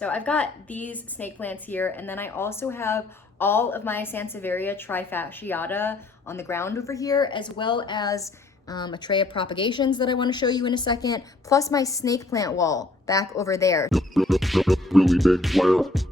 So I've got these snake plants here, and then I also have all of my Sansevieria trifasciata on the ground over here, as well as a tray of propagations that I want to show you in a second, plus my snake plant wall back over there. Really big plant.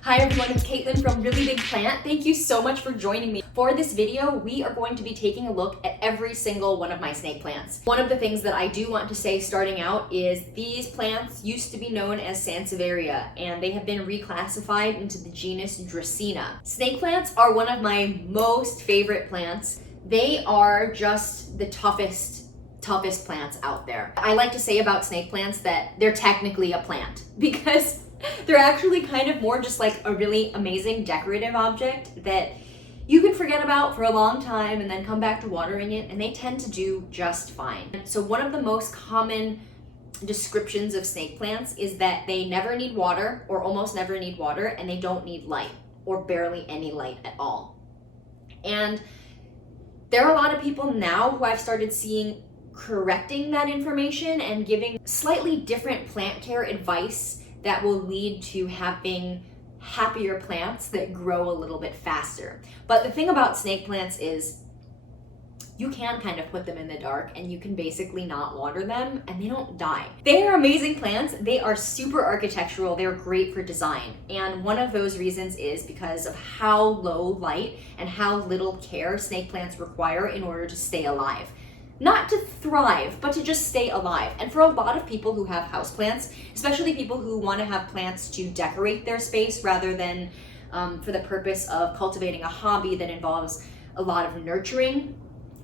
Hi everyone, it's Caitlin from Really Big Plant. Thank you so much for joining me. For this video, we are going to be taking a look at every single one of my snake plants. One of the things that I do want to say starting out is these plants used to be known as Sansevieria, and they have been reclassified into the genus Dracaena. Snake plants are one of my most favorite plants. They are just the toughest plants out there. I like to say about snake plants that they're technically a plant because they're actually kind of more just like a really amazing decorative object that you can forget about for a long time and then come back to watering it, and they tend to do just fine. So one of the most common descriptions of snake plants is that they never need water or almost never need water, and they don't need light or barely any light at all. And there are a lot of people now who I've started seeing correcting that information and giving slightly different plant care advice that will lead to having happier plants that grow a little bit faster. But the thing about snake plants is you can kind of put them in the dark and you can basically not water them and they don't die. They are amazing plants. They are super architectural. They're great for design. And one of those reasons is because of how low light and how little care snake plants require in order to stay alive. Not to thrive, but to just stay alive. And for a lot of people who have houseplants, especially people who want to have plants to decorate their space rather than for the purpose of cultivating a hobby that involves a lot of nurturing,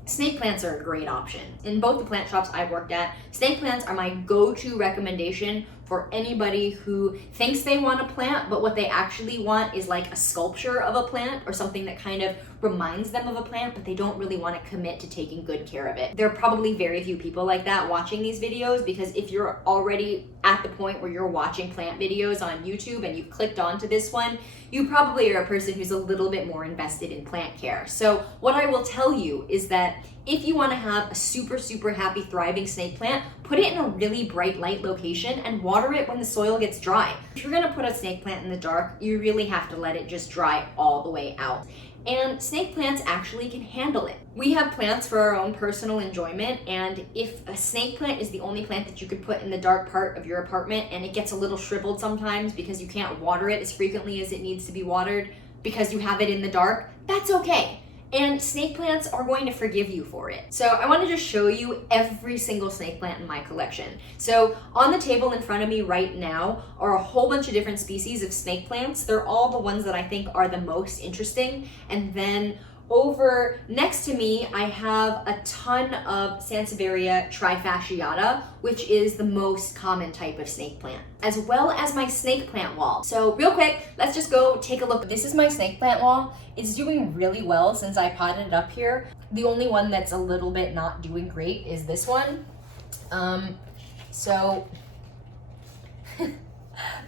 snake plants are a great option. In both the plant shops I've worked at, snake plants are my go-to recommendation for anybody who thinks they want a plant, but what they actually want is like a sculpture of a plant or something that kind of reminds them of a plant, but they don't really want to commit to taking good care of it. There are probably very few people like that watching these videos, because if you're already at the point where you're watching plant videos on YouTube and you've clicked onto this one, you probably are a person who's a little bit more invested in plant care. So what I will tell you is that if you want to have a super happy thriving snake plant, put it in a really bright light location and water it when the soil gets dry. If you're going to put a snake plant in the dark, you really have to let it just dry all the way out. And snake plants actually can handle it. We have plants for our own personal enjoyment, and if a snake plant is the only plant that you could put in the dark part of your apartment and it gets a little shriveled sometimes because you can't water it as frequently as it needs to be watered because you have it in the dark, that's okay. And snake plants are going to forgive you for it. So I want to just show you every single snake plant in my collection. So on the table in front of me right now are a whole bunch of different species of snake plants. They're all the ones that I think are the most interesting. And then over next to me, I have a ton of Sansevieria trifasciata, which is the most common type of snake plant, as well as my snake plant wall. So real quick, let's just go take a look. This is my snake plant wall. It's doing really well since I potted it up here. The only one that's a little bit not doing great is this one.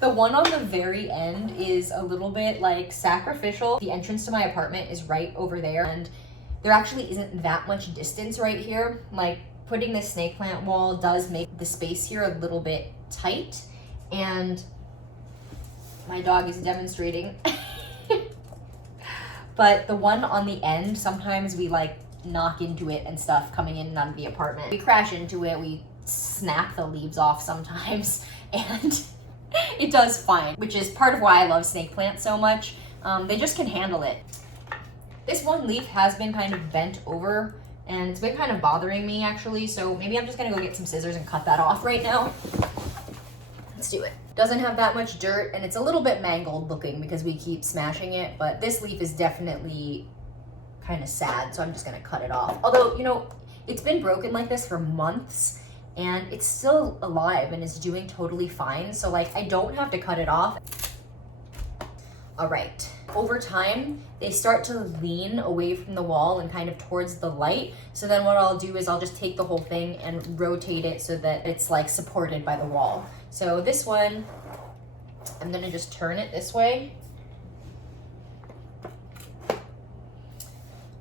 The one on the very end is a little bit like sacrificial. The entrance to my apartment is right over there, and there actually isn't that much distance right here. Like, putting this snake plant wall does make the space here a little bit tight, and my dog is demonstrating. But the one on the end, sometimes we like knock into it and stuff coming in and out of the apartment. We crash into it, we snap the leaves off sometimes, and it does fine, which is part of why I love snake plants so much. They just can handle it. This one leaf has been kind of bent over, and it's been kind of bothering me actually, so maybe I'm just gonna go get some scissors and cut that off right now. Let's do it. Doesn't have that much dirt, and it's a little bit mangled looking because we keep smashing it, but this leaf is definitely kind of sad, so I'm just gonna cut it off. Although, you know, it's been broken like this for months, and it's still alive and is doing totally fine. So like, I don't have to cut it off. All right, over time, they start to lean away from the wall and kind of towards the light. So then what I'll do is I'll just take the whole thing and rotate it so that it's like supported by the wall. So this one, I'm gonna just turn it this way.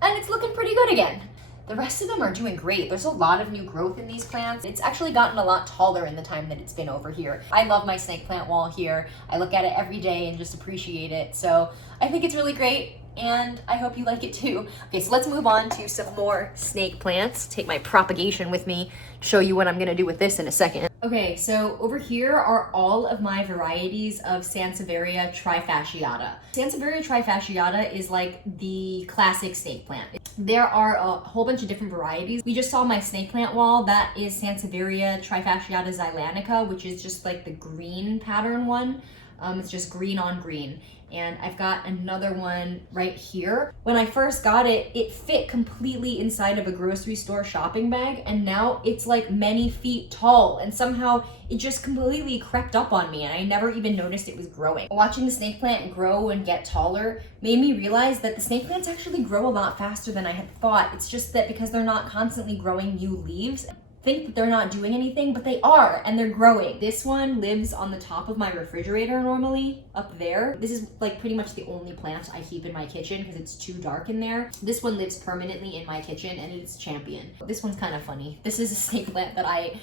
And it's looking pretty good again. the rest of them are doing great. There's a lot of new growth in these plants. It's actually gotten a lot taller in the time that it's been over here. I love my snake plant wall here. I look at it every day and just appreciate it. So I think it's really great, and I hope you like it too. Okay, so let's move on to some more snake plants. Take my propagation with me, show you what I'm gonna do with this in a second. Okay, so over here are all of my varieties of Sansevieria trifasciata. Sansevieria trifasciata is like the classic snake plant. There are a whole bunch of different varieties. We just saw my snake plant wall. That is Sansevieria trifasciata Zeylanica, which is just like the green pattern one. It's just green on green. And I've got another one right here. When I first got it, it fit completely inside of a grocery store shopping bag, and now it's like many feet tall, and somehow it just completely crept up on me, and I never even noticed it was growing. Watching the snake plant grow and get taller made me realize that the snake plants actually grow a lot faster than I had thought. It's just that because they're not constantly growing new leaves, think that they're not doing anything, but they are, and they're growing. This one lives on the top of my refrigerator normally, up there. This is like pretty much the only plant I keep in my kitchen because it's too dark in there. This one lives permanently in my kitchen, and it's champion. This one's kind of funny. This is a snake plant that I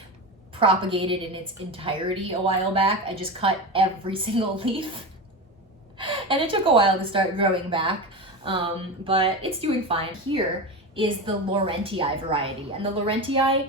propagated in its entirety a while back. I just cut every single leaf, and it took a while to start growing back, but it's doing fine. Here is the Laurentii variety, and the Laurentii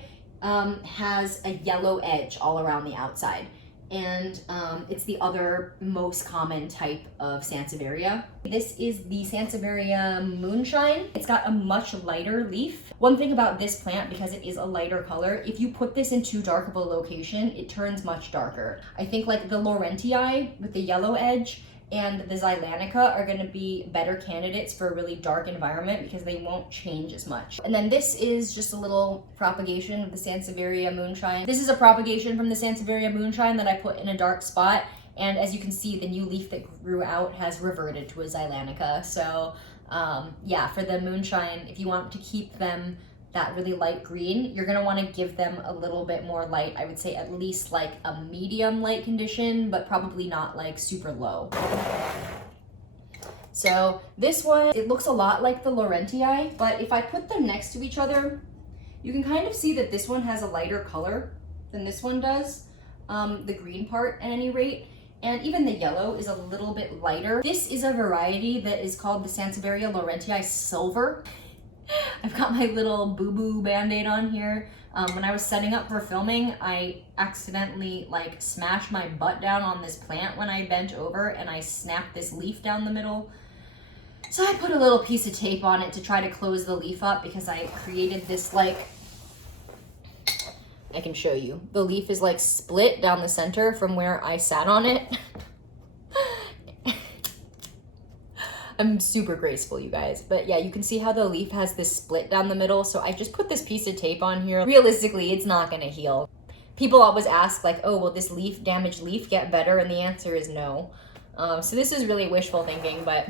has a yellow edge all around the outside, and it's the other most common type of Sansevieria. This is the Sansevieria Moonshine. It's got a much lighter leaf. One thing about this plant, because it is a lighter color, if you put this in too dark of a location, it turns much darker. I think like the Laurentii with the yellow edge and the Zeylanica are gonna be better candidates for a really dark environment because they won't change as much. And then this is just a little propagation of the Sansevieria Moonshine. This is a propagation from the Sansevieria Moonshine that I put in a dark spot. And as you can see, the new leaf that grew out has reverted to a Zeylanica. So yeah, for the Moonshine, if you want to keep them that really light green, you're gonna wanna give them a little bit more light. I would say at least like a medium light condition, but probably not like super low. So this one, it looks a lot like the Laurentii, but if I put them next to each other, you can kind of see that this one has a lighter color than this one does, the green part at any rate. And even the yellow is a little bit lighter. This is a variety that is called the Sansevieria Laurentii Silver. I've got my little boo-boo band-aid on here. When I was setting up for filming, I accidentally like smashed my butt down on this plant when I bent over, and I snapped this leaf down the middle. So I put a little piece of tape on it to try to close the leaf up because I created this like, I can show you. The leaf is like split down the center from where I sat on it. I'm super graceful, you guys. But yeah, you can see how the leaf has this split down the middle. So I just put this piece of tape on here. Realistically, it's not gonna heal. People always ask like, oh, will this damaged leaf get better? And the answer is no. So this is really wishful thinking, but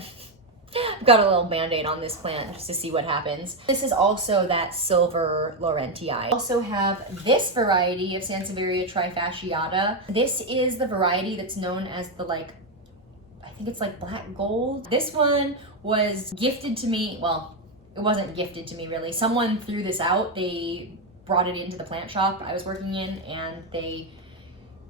I've got a little band-aid on this plant just to see what happens. This is also that silver Laurentii. I also have this variety of Sansevieria trifasciata. This is the variety that's known as the like, I think it's like black gold. This one was gifted to me. Well, it wasn't gifted to me really. Someone threw this out. They brought it into the plant shop I was working in, and they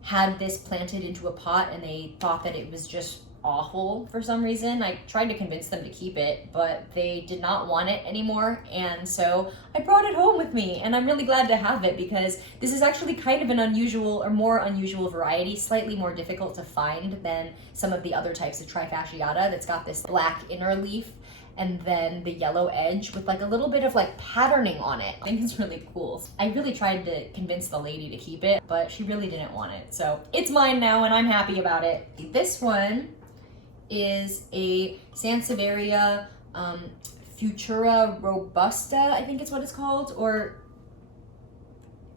had this planted into a pot, and they thought that it was just awful for some reason. I tried to convince them to keep it, but they did not want it anymore, and so I brought it home with me, and I'm really glad to have it because this is actually kind of an unusual or more unusual variety, slightly more difficult to find than some of the other types of trifasciata that's got this black inner leaf and then the yellow edge with like a little bit of like patterning on it. I think it's really cool. I really tried to convince the lady to keep it, but she really didn't want it. So it's mine now, and I'm happy about it. This one is a Sansevieria Futura Robusta, I think it's what it's called, or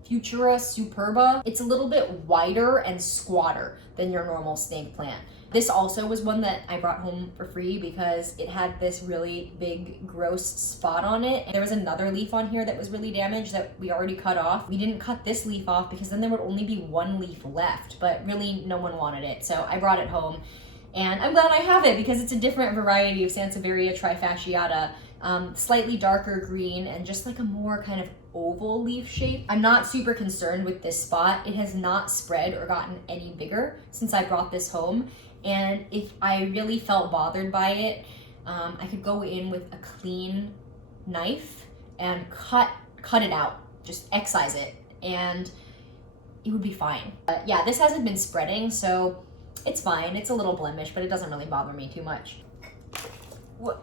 Futura Superba. It's a little bit wider and squatter than your normal snake plant. This also was one that I brought home for free because it had this really big gross spot on it. There was another leaf on here that was really damaged that we already cut off. We didn't cut this leaf off because then there would only be one leaf left, but really no one wanted it. So I brought it home. And I'm glad I have it because it's a different variety of Sansevieria trifasciata. slightly darker green and just like a more kind of oval leaf shape. I'm not super concerned with this spot. It has not spread or gotten any bigger since I brought this home. And if I really felt bothered by it, I could go in with a clean knife and cut it out, just excise it, and it would be fine. But yeah, this hasn't been spreading, so it's fine. It's a little blemish, but it doesn't really bother me too much. What?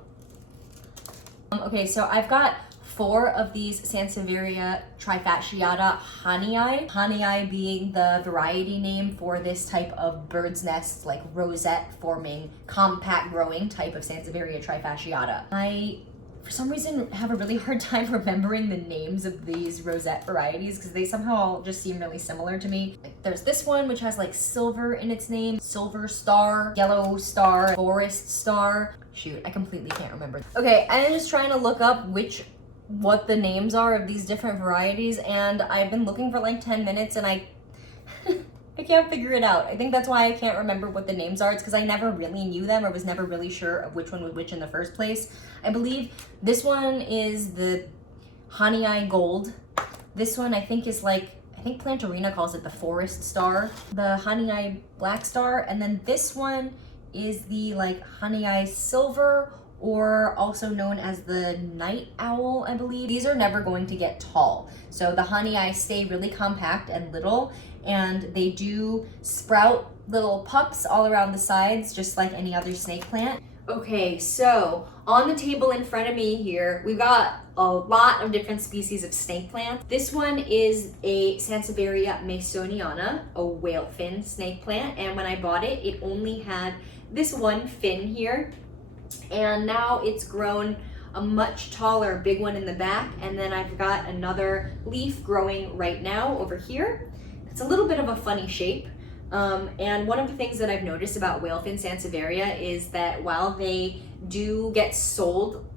Okay, so I've got 4 of these Sansevieria trifasciata Hahnii. Hahnii being the variety name for this type of bird's nest, like rosette forming, compact growing type of Sansevieria trifasciata. I, for some reason, have a really hard time remembering the names of these rosette varieties because they somehow all just seem really similar to me. Like, there's this one which has like silver in its name, silver star, yellow star, forest star. Shoot, I completely can't remember. Okay, I'm just trying to look up what the names are of these different varieties, and I've been looking for like 10 minutes and I can't figure it out. I think that's why I can't remember what the names are. It's because I never really knew them or was never really sure of which one was which in the first place. I believe this one is the Hahnii Gold. This one I think is like, I think Plantarina calls it the Forest Star. The Hahnii Black Star, and then this one is the like Hahnii Silver, or also known as the night owl, I believe. These are never going to get tall. So the Hahnii stay really compact and little, and they do sprout little pups all around the sides, just like any other snake plant. Okay, so on the table in front of me here, we've got a lot of different species of snake plants. This one is a Sansevieria masoniana, a Whalefin snake plant, and when I bought it, it only had this one fin here, and now it's grown a much taller big one in the back, and then I've got another leaf growing right now over here. It's a little bit of a funny shape, and one of the things that I've noticed about Whalefin Sansevieria is that while they do get sold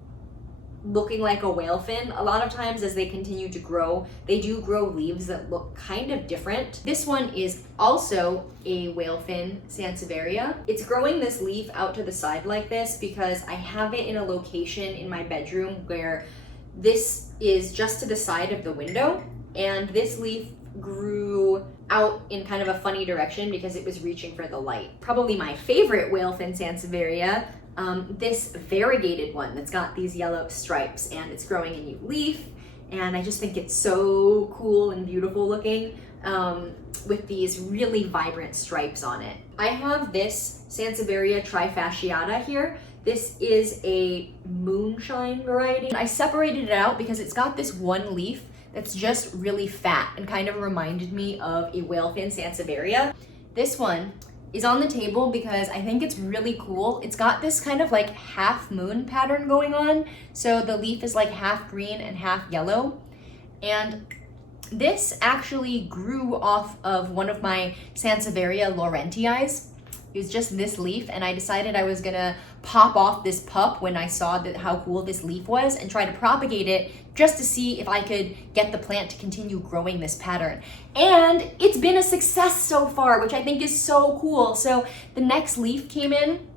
looking like a whalefin, a lot of times as they continue to grow, they do grow leaves that look kind of different. This one is also a Whalefin Sansevieria. It's growing this leaf out to the side like this because I have it in a location in my bedroom where this is just to the side of the window, and this leaf grew out in kind of a funny direction because it was reaching for the light. Probably my favorite Whalefin Sansevieria, this variegated one that's got these yellow stripes, and it's growing a new leaf, and I just think it's so cool and beautiful looking with these really vibrant stripes on it. I have this Sansevieria trifasciata here. This is a Moonshine variety. I separated it out because it's got this one leaf that's just really fat and kind of reminded me of a Whalefin Sansevieria. This one is on the table because I think it's really cool. It's got this kind of like half moon pattern going on. So the leaf is like half green and half yellow. And this actually grew off of one of my Sansevieria Laurentii. It was just this leaf, and I decided I was gonna pop off this pup when I saw how cool this leaf was and try to propagate it just to see if I could get the plant to continue growing this pattern. And it's been a success so far, which I think is so cool. So the next leaf came in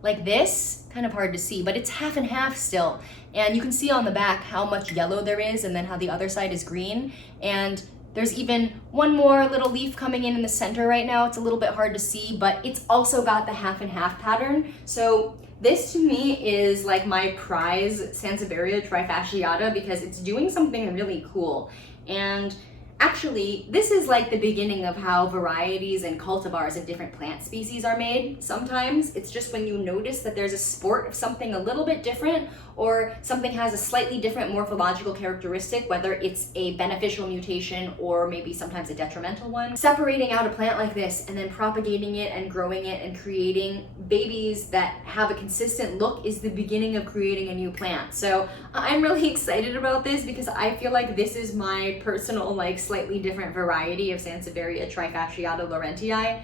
like this, kind of hard to see, but it's half and half still. And you can see on the back how much yellow there is and then how the other side is green. And there's even one more little leaf coming in the center right now. It's a little bit hard to see, but it's also got the half and half pattern. So this to me is like my prize Sansevieria trifasciata because it's doing something really cool. And actually, this is like the beginning of how varieties and cultivars and different plant species are made. Sometimes it's just when you notice that there's a sport of something a little bit different, or something has a slightly different morphological characteristic, whether it's a beneficial mutation or maybe sometimes a detrimental one. Separating out a plant like this and then propagating it and growing it and creating babies that have a consistent look is the beginning of creating a new plant. So I'm really excited about this because I feel like this is my personal, like, slightly different variety of Sansevieria trifasciata Laurentii.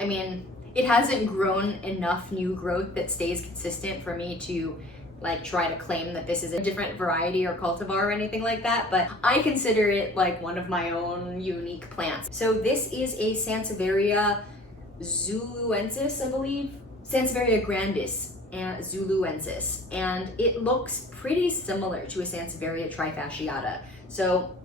I mean, it hasn't grown enough new growth that stays consistent for me to like try to claim that this is a different variety or cultivar or anything like that, but I consider it like one of my own unique plants. So this is a Sansevieria Zuluensis, I believe. Sansevieria grandis and Zuluensis, and it looks pretty similar to a Sansevieria trifasciata. So,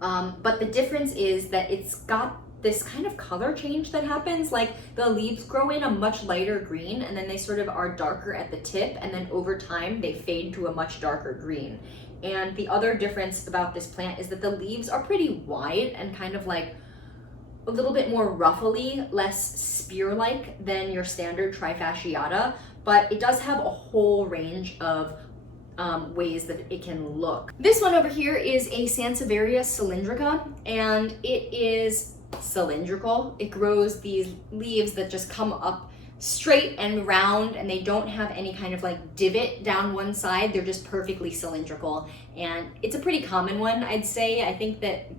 but the difference is that it's got this kind of color change that happens. Like the leaves grow in a much lighter green, and then they sort of are darker at the tip, and then over time they fade to a much darker green. And the other difference about this plant is that the leaves are pretty wide and kind of like a little bit more ruffly, less spear-like than your standard trifasciata, but it does have a whole range of ways that it can look. This one over here is a Sansevieria cylindrica, and it is cylindrical. It grows these leaves that just come up straight and round, and they don't have any kind of like divot down one side. They're just perfectly cylindrical, and it's a pretty common one, I'd say. I think that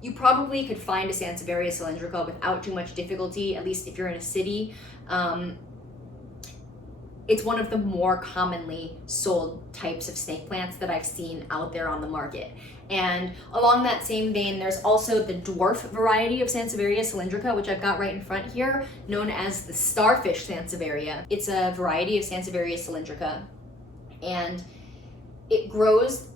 you probably could find a Sansevieria cylindrica without too much difficulty, at least if you're in a city. It's one of the more commonly sold types of snake plants that I've seen out there on the market. And along that same vein, there's also the dwarf variety of Sansevieria cylindrica, which I've got right in front here, known as the starfish Sansevieria. It's a variety of Sansevieria cylindrica, and it grows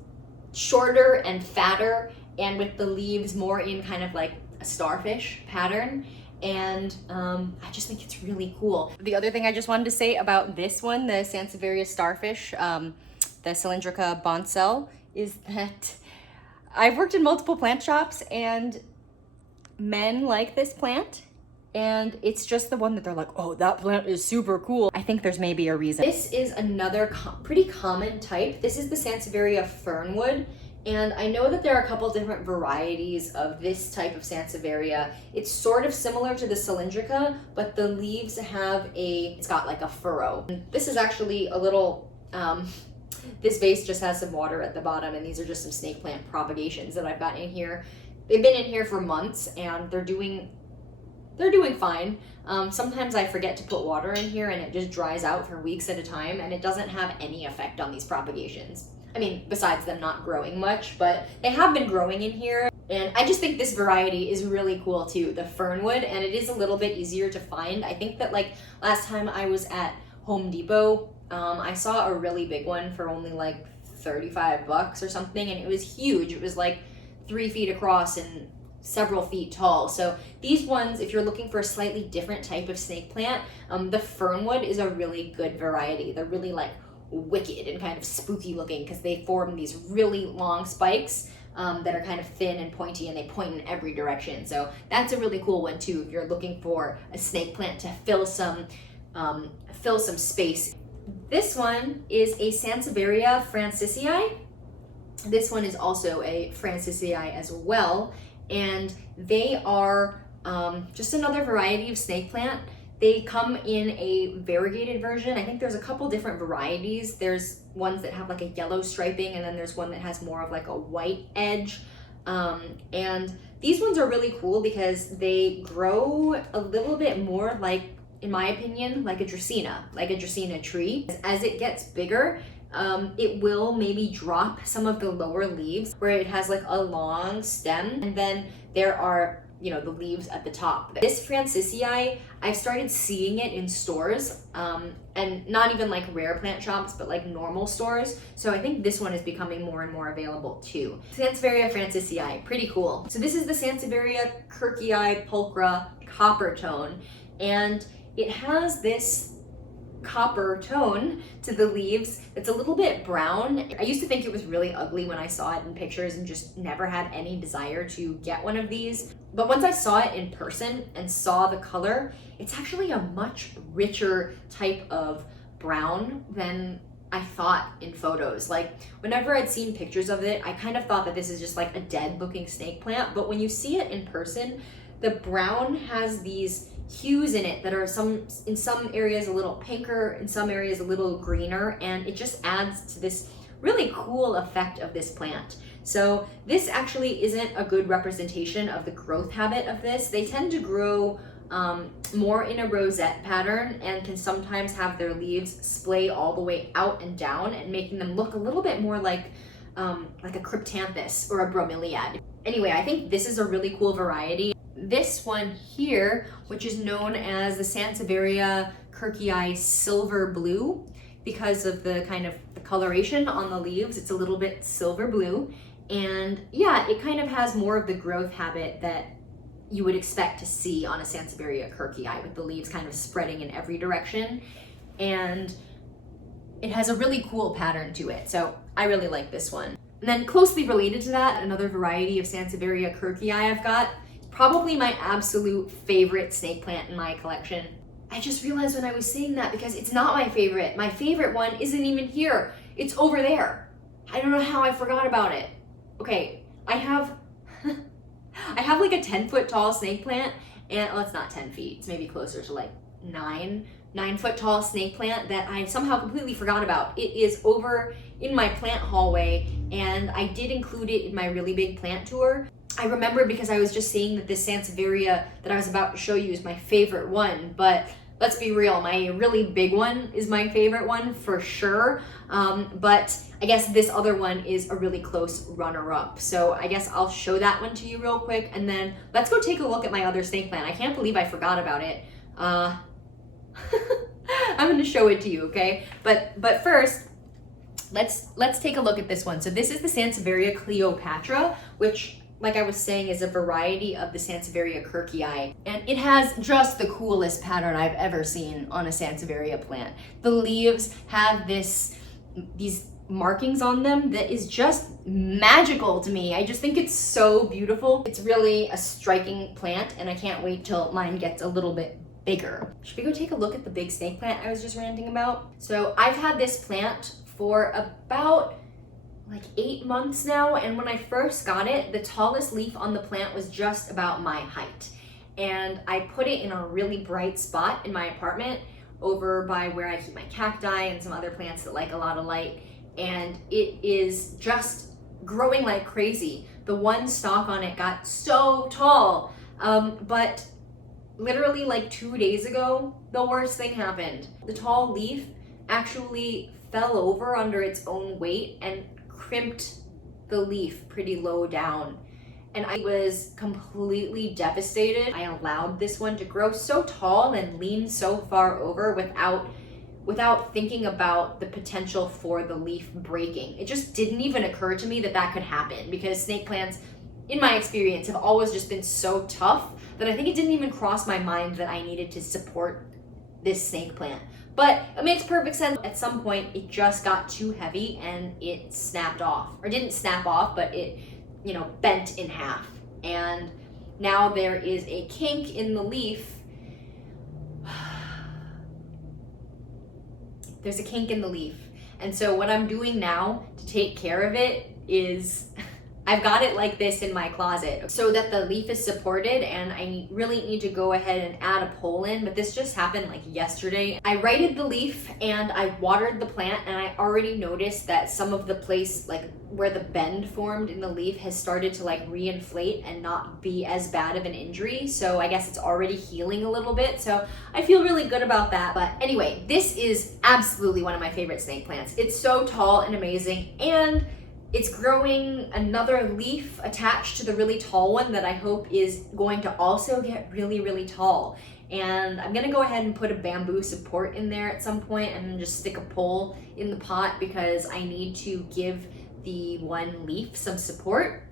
shorter and fatter, and with the leaves more in kind of like a starfish pattern. And I just think it's really cool. The other thing I just wanted to say about this one, the Sansevieria starfish, the cylindrica Boncel, is that I've worked in multiple plant shops, and men like this plant, and it's just the one that they're like, oh, that plant is super cool. I think there's maybe a reason. This is another pretty common type. This is the Sansevieria Fernwood. And I know that there are a couple different varieties of this type of Sansevieria. It's sort of similar to the cylindrica, but the leaves have it's got like a furrow. This is actually a little, this vase just has some water at the bottom, and these are just some snake plant propagations that I've got in here. They've been in here for months, and they're doing fine. Sometimes I forget to put water in here, and it just dries out for weeks at a time, and it doesn't have any effect on these propagations. I mean, besides them not growing much, but they have been growing in here. And I just think this variety is really cool too, the Fernwood, and it is a little bit easier to find. I think that like last time I was at Home Depot, I saw a really big one for only like 35 bucks or something, and it was huge. It was like 3 feet across and several feet tall. So these ones, if you're looking for a slightly different type of snake plant, the Fernwood is a really good variety. They're really like wicked and kind of spooky looking because they form these really long spikes that are kind of thin and pointy, and they point in every direction. So that's a really cool one too if you're looking for a snake plant to fill some space. This one is a Sansevieria franciscii. This one is also a franciscii as well, and they are just another variety of snake plant. They come in a variegated version. I think there's a couple different varieties. There's ones that have like a yellow striping, and then there's one that has more of like a white edge. And these ones are really cool because they grow a little bit more like, in my opinion, like a Dracaena tree. As it gets bigger, it will maybe drop some of the lower leaves where it has like a long stem, and then there are, you know, the leaves at the top. This franciscii, I've started seeing it in stores, and not even like rare plant shops, but like normal stores. So I think this one is becoming more and more available too. Sansevieria franciscii, pretty cool. So this is the Sansevieria kirkii pulchra copper tone, and it has this copper tone to the leaves. It's a little bit brown. I used to think it was really ugly when I saw it in pictures and just never had any desire to get one of these. But once I saw it in person and saw the color, it's actually a much richer type of brown than I thought in photos. Like whenever I'd seen pictures of it, I kind of thought that this is just like a dead looking snake plant. But when you see it in person, the brown has these hues in it that are in some areas a little pinker, in some areas a little greener, and it just adds to this really cool effect of this plant. So this actually isn't a good representation of the growth habit of this. They tend to grow more in a rosette pattern and can sometimes have their leaves splay all the way out and down, and making them look a little bit more like a cryptanthus or a bromeliad. Anyway, I think this is a really cool variety. this one here, which is known as the Sansevieria kirkii silver blue, because of the kind of the coloration on the leaves. It's a little bit silver blue. And yeah, it kind of has more of the growth habit that you would expect to see on a Sansevieria kirkii, with the leaves kind of spreading in every direction. And it has a really cool pattern to it. So I really like this one. And then closely related to that, another variety of Sansevieria kirkii I've got, probably my absolute favorite snake plant in my collection. I just realized when I was saying that, because it's not my favorite. My favorite one isn't even here. It's over there. I don't know how I forgot about it. Okay, I have like a 10-foot tall snake plant, and well, it's not 10 feet. It's maybe closer to like 9-foot tall snake plant that I somehow completely forgot about. It is over in my plant hallway, and I did include it in my really big plant tour. I remember because I was just saying that this Sansevieria that I was about to show you is my favorite one, but let's be real, my really big one is my favorite one for sure. But I guess this other one is a really close runner-up. So I guess I'll show that one to you real quick, and then let's go take a look at my other snake plant. I can't believe I forgot about it. I'm gonna show it to you, okay? But first, let's take a look at this one. So this is the Sansevieria Cleopatra, which, like I was saying, is a variety of the Sansevieria kirkii, and it has just the coolest pattern I've ever seen on a Sansevieria plant. The leaves have these markings on them that is just magical to me. I just think it's so beautiful. It's really a striking plant, and I can't wait till mine gets a little bit bigger. Should we go take a look at the big snake plant I was just ranting about? So I've had this plant for about like 8 months now, and when I first got it, the tallest leaf on the plant was just about my height. And I put it in a really bright spot in my apartment over by where I keep my cacti and some other plants that like a lot of light, and it is just growing like crazy. The one stalk on it got so tall, but literally like 2 days ago, the worst thing happened. The tall leaf actually fell over under its own weight and crimped the leaf pretty low down, and I was completely devastated. I allowed this one to grow so tall and lean so far over without thinking about the potential for the leaf breaking. It just didn't even occur to me that that could happen, because snake plants, in my experience, have always just been so tough that I think it didn't even cross my mind that I needed to support this snake plant. But it makes perfect sense. At some point, it just got too heavy and it snapped off. Or didn't snap off, but it, bent in half. And now there is a kink in the leaf. There's a kink in the leaf. And so what I'm doing now to take care of it is I've got it like this in my closet so that the leaf is supported, and I really need to go ahead and add a pole in, but this just happened like yesterday. I righted the leaf and I watered the plant, and I already noticed that some of the place, like where the bend formed in the leaf, has started to like reinflate and not be as bad of an injury. So I guess it's already healing a little bit. So I feel really good about that. But anyway, this is absolutely one of my favorite snake plants. It's so tall and amazing, and it's growing another leaf attached to the really tall one that I hope is going to also get really, really tall. And I'm gonna go ahead and put a bamboo support in there at some point and just stick a pole in the pot, because I need to give the one leaf some support.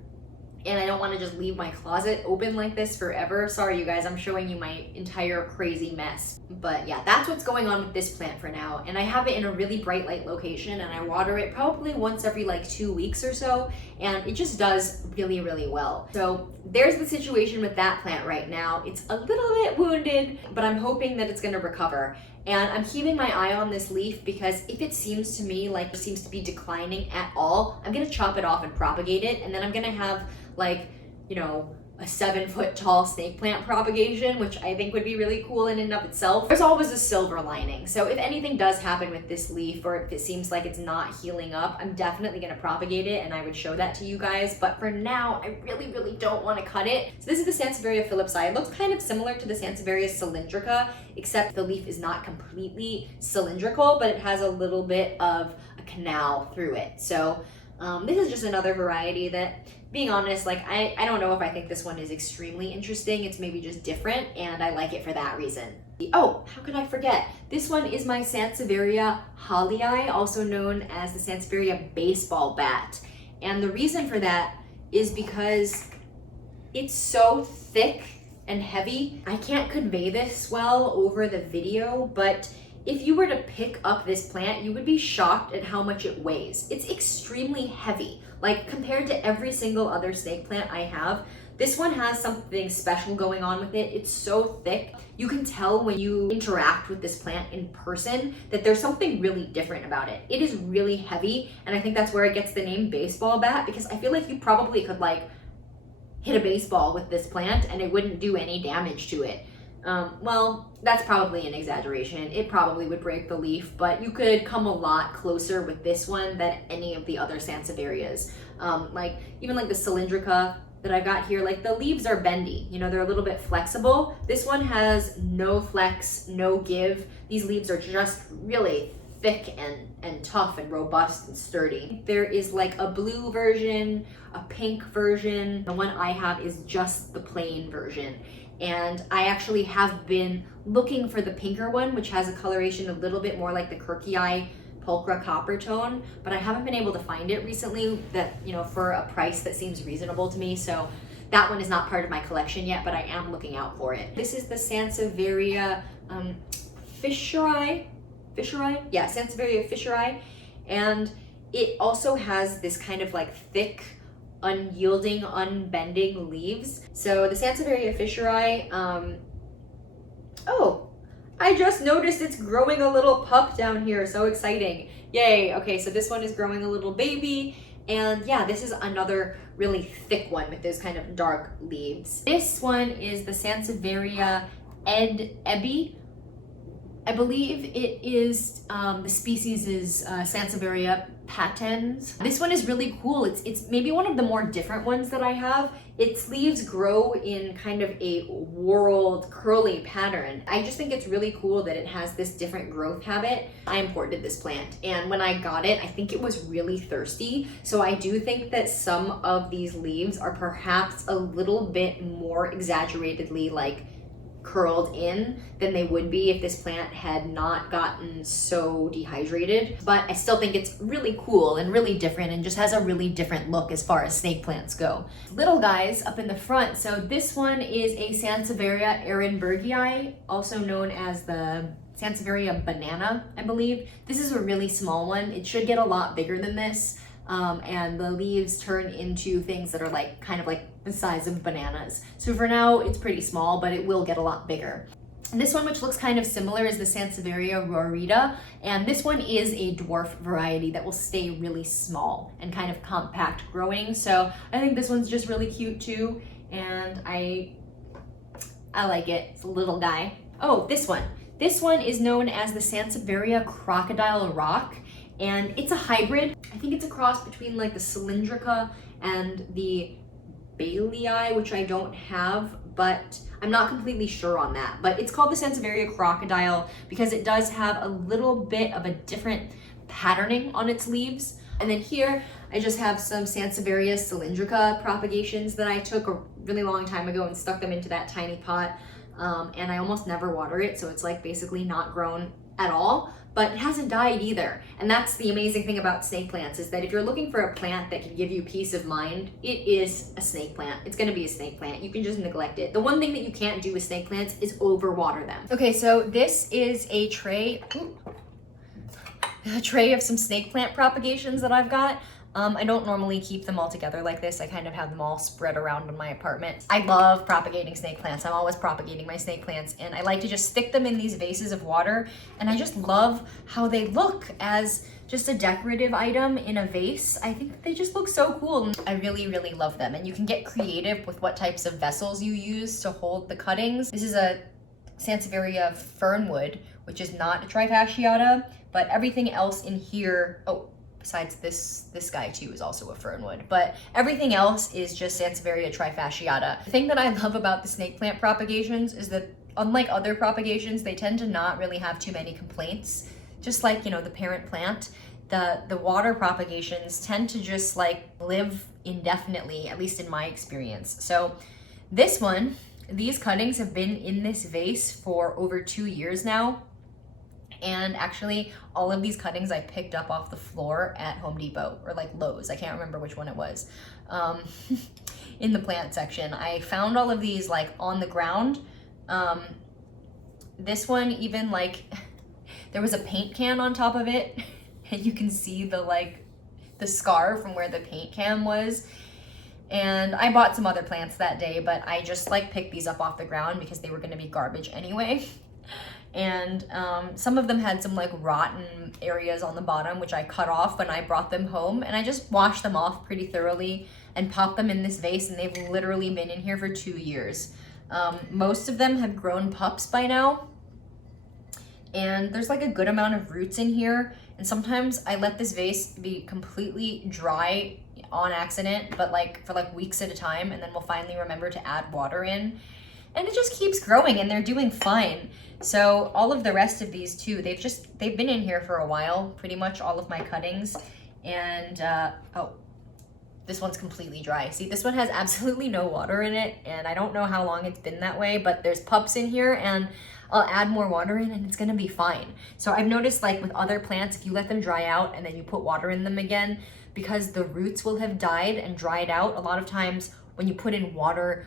And I don't want to just leave my closet open like this forever. Sorry, you guys, I'm showing you my entire crazy mess. But yeah, that's what's going on with this plant for now. And I have it in a really bright light location, and I water it probably once every like 2 weeks or so. And it just does really, really well. So there's the situation with that plant right now. It's a little bit wounded, but I'm hoping that it's gonna recover. And I'm keeping my eye on this leaf, because if it seems to me like it seems to be declining at all, I'm gonna chop it off and propagate it. And then I'm gonna have like, a 7-foot tall snake plant propagation, which I think would be really cool in and of itself. There's always a silver lining. So if anything does happen with this leaf, or if it seems like it's not healing up, I'm definitely gonna propagate it, and I would show that to you guys. But for now, I really, really don't wanna cut it. So this is the Sansevieria phillipsi. It looks kind of similar to the Sansevieria cylindrica, except the leaf is not completely cylindrical, but it has a little bit of a canal through it. So This is just another variety that, being honest, like I don't know if I think this one is extremely interesting. It's maybe just different, and I like it for that reason. Oh, how could I forget? This one is my Sansevieria Hahnii, also known as the Sansevieria baseball bat. And the reason for that is because it's so thick and heavy. I can't convey this well over the video, but if you were to pick up this plant, you would be shocked at how much it weighs. It's extremely heavy. Like, compared to every single other snake plant I have, this one has something special going on with it. It's so thick. You can tell when you interact with this plant in person that there's something really different about it. It is really heavy, and I think that's where it gets the name baseball bat, because I feel like you probably could like hit a baseball with this plant and it wouldn't do any damage to it. Well, that's probably an exaggeration. It probably would break the leaf, but you could come a lot closer with this one than any of the other Sansevierias. Like even like the cylindrica that I got here, like the leaves are bendy, you know, they're a little bit flexible. This one has no flex, no give. These leaves are just really thick and tough and robust and sturdy. There is like a blue version, a pink version. The one I have is just the plain version. And I actually have been looking for the pinker one, which has a coloration a little bit more like the kirkii pulchra copper tone, but I haven't been able to find it recently that, you know, for a price that seems reasonable to me. So that one is not part of my collection yet, but I am looking out for it. This is the Sansevieria Fisherii? Yeah, Sansevieria Fisherii. And it also has this kind of like thick, unyielding, unbending leaves. So the Sansevieria Fisherii, oh, I just noticed it's growing a little pup down here. So exciting. Yay. Okay, so this one is growing a little baby. And yeah, this is another really thick one with those kind of dark leaves. This one is the Sansevieria Ed Eby. I believe it is, the species is Sansevieria patens. This one is really cool. It's maybe one of the more different ones that I have. Its leaves grow in kind of a whorled, curly pattern. I just think it's really cool that it has this different growth habit. I imported this plant, and when I got it, I think it was really thirsty. So I do think that some of these leaves are perhaps a little bit more exaggeratedly like curled in than they would be if this plant had not gotten so dehydrated. But I still think it's really cool and really different and just has a really different look as far as snake plants go. Little guys up in the front. So this one is a Sansevieria ehrenbergii, also known as the Sansevieria banana, I believe. This is a really small one. It should get a lot bigger than this. And the leaves turn into things that are like kind of like the size of bananas. So for now, it's pretty small, but it will get a lot bigger. And this one, which looks kind of similar, is the Sansevieria rarita, and this one is a dwarf variety that will stay really small and kind of compact growing. So I think this one's just really cute too, and I like it. It's a little guy. Oh, this one. This one is known as the Sansevieria Crocodile Rock, and it's a hybrid. I think it's a cross between like the cylindrica and the Bailey, which I don't have, but I'm not completely sure on that. But it's called the Sansevieria Crocodile because it does have a little bit of a different patterning on its leaves. And then here, I just have some Sansevieria cylindrica propagations that I took a really long time ago and stuck them into that tiny pot. And I almost never water it, so it's like basically not grown at all, but it hasn't died either. And that's the amazing thing about snake plants, is that if you're looking for a plant that can give you peace of mind, it is a snake plant. It's gonna be a snake plant. You can just neglect it. The one thing that you can't do with snake plants is overwater them. Okay, so this is a tray of some snake plant propagations that I've got. I don't normally keep them all together like this. I kind of have them all spread around in my apartment. I love propagating snake plants. I'm always propagating my snake plants, and I like to just stick them in these vases of water, and I just love how they look as just a decorative item in a vase. I think they just look so cool. I really, really love them, and you can get creative with what types of vessels you use to hold the cuttings. This is a Sansevieria Fernwood, which is not a trifasciata, but everything else in here, besides this guy too is also a Fernwood, but everything else is just Sansevieria trifasciata. The thing that I love about the snake plant propagations is that unlike other propagations, they tend to not really have too many complaints, just like, you know, the parent plant. the water propagations tend to just like live indefinitely, at least in my experience. So this one, these cuttings have been in this vase for over 2 years now. And actually all of these cuttings I picked up off the floor at Home Depot or like Lowe's. I can't remember which one it was. In the plant section. I found all of these like on the ground. This one even like, there was a paint can on top of it and you can see the scar from where the paint can was. And I bought some other plants that day, but I just like picked these up off the ground because they were gonna be garbage anyway. And some of them had some like rotten areas on the bottom, which I cut off when I brought them home, and I just washed them off pretty thoroughly and popped them in this vase, and they've literally been in here for 2 years. Most of them have grown pups by now, and there's like a good amount of roots in here, and sometimes I let this vase be completely dry on accident, but like for like weeks at a time, and then we'll finally remember to add water in, and it just keeps growing and they're doing fine. So all of the rest of these too, they've been in here for a while, pretty much all of my cuttings. And oh, this one's completely dry. See, this one has absolutely no water in it, and I don't know how long it's been that way, but there's pups in here, and I'll add more water in and it's gonna be fine. So I've noticed like with other plants, if you let them dry out and then you put water in them again, because the roots will have died and dried out, a lot of times when you put in water,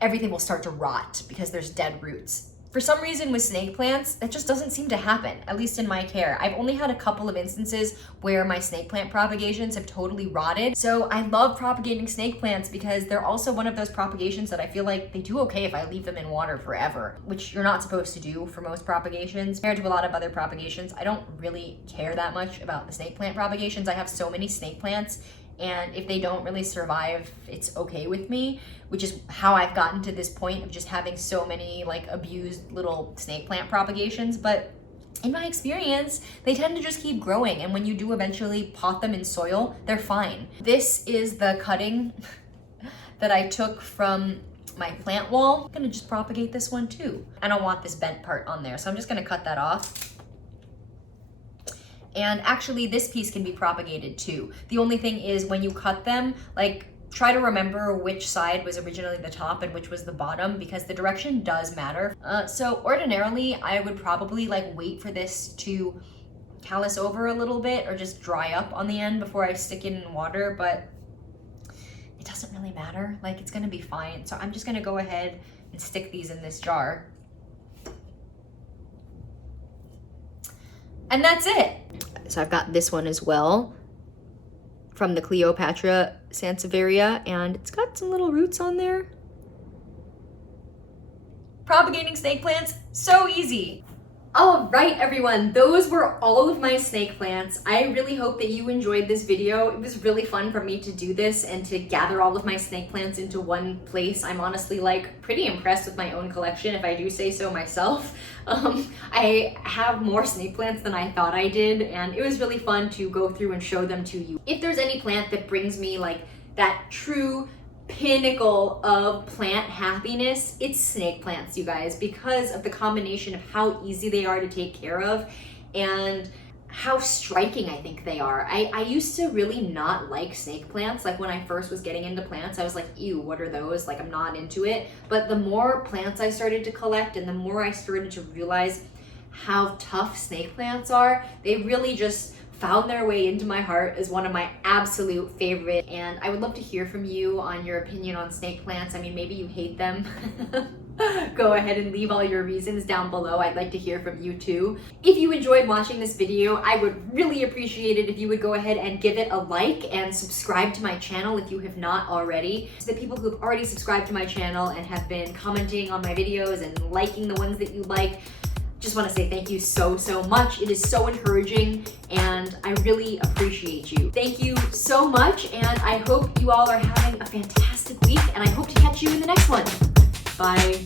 everything will start to rot because there's dead roots. For some reason with snake plants, that just doesn't seem to happen, at least in my care. I've only had a couple of instances where my snake plant propagations have totally rotted. So I love propagating snake plants because they're also one of those propagations that I feel like they do okay if I leave them in water forever, which you're not supposed to do for most propagations. Compared to a lot of other propagations, I don't really care that much about the snake plant propagations. I have so many snake plants, and if they don't really survive, it's okay with me, which is how I've gotten to this point of just having so many like abused little snake plant propagations. But in my experience, they tend to just keep growing, and when you do eventually pot them in soil, they're fine. This is the cutting that I took from my plant wall. I'm gonna just propagate this one too. I don't want this bent part on there, so I'm just gonna cut that off. And actually this piece can be propagated too. The only thing is when you cut them, like try to remember which side was originally the top and which was the bottom, because the direction does matter. So ordinarily I would probably like wait for this to callus over a little bit or just dry up on the end before I stick it in water, but it doesn't really matter. Like it's gonna be fine. So I'm just gonna go ahead and stick these in this jar. And that's it. So I've got this one as well from the Cleopatra Sansevieria, and it's got some little roots on there. Propagating snake plants, so easy. All right, everyone, those were all of my snake plants. I really hope that you enjoyed this video. It was really fun for me to do this and to gather all of my snake plants into one place. I'm honestly like pretty impressed with my own collection, if I do say so myself. I have more snake plants than I thought I did, and it was really fun to go through and show them to you. If there's any plant that brings me like that true pinnacle of plant happiness, it's snake plants, you guys, because of the combination of how easy they are to take care of and how striking I think they are. I used to really not like snake plants. Like when I first was getting into plants, I was like, ew, what are those? Like I'm not into it. But the more plants I started to collect and the more I started to realize how tough snake plants are, they really just found their way into my heart as one of my absolute favorite. And I would love to hear from you on your opinion on snake plants. I mean, maybe you hate them. Go ahead and leave all your reasons down below. I'd like to hear from you too. If you enjoyed watching this video, I would really appreciate it if you would go ahead and give it a like and subscribe to my channel if you have not already. To the people who've already subscribed to my channel and have been commenting on my videos and liking the ones that you like, just want to say thank you so much. It is so encouraging and I really appreciate you. Thank you so much, and I hope you all are having a fantastic week, and I hope to catch you in the next one. Bye.